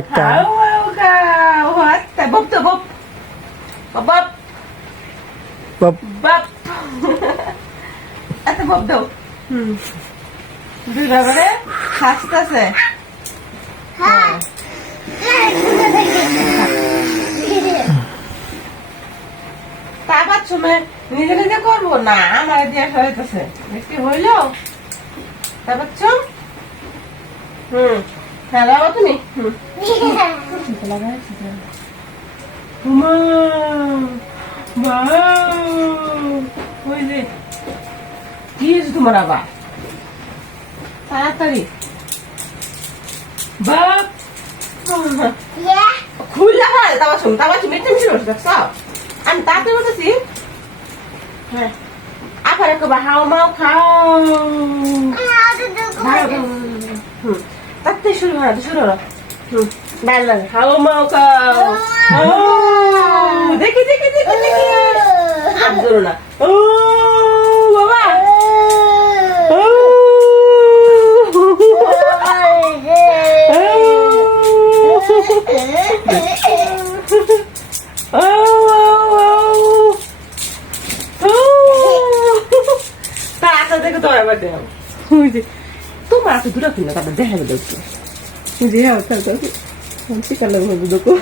একটা এত বব দাও দুই বাবারে হাসতেছে তারপর সময় নিজে নিজে করবো না আমার দিয়ে হইতেছে দেখতে হইলো তারপর হ্যাঁ বাবা তুমি কি হয়েছে তোমার আবার তাড়াতাড়ি বাপ খুললা হয় তারপর তুমি মিষ্টি বসে দেখছ আমি তাড়াতাড়ি বলতেছি হ্যাঁ আবার একবার হাও মাও খাও তাড়াতাড়ি শুরু হলো ডাল হাও মাও খাও দেখি হাত ধরো না ও বাবা দেখো তোমার আবার দেখাবো তোমার এত দূরে কিনা তারপর দেখা যাবে দেখো